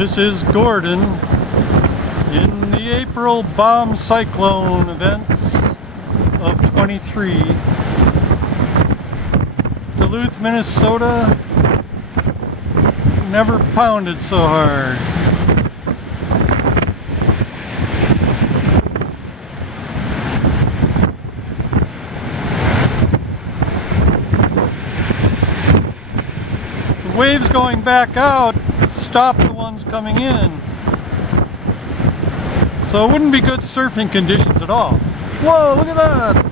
This is Gordon in the April bomb cyclone events of 23. Duluth, Minnesota never pounded so hard. The waves going back out stop the ones coming in. So it wouldn't be good surfing conditions at all. Whoa, look at that!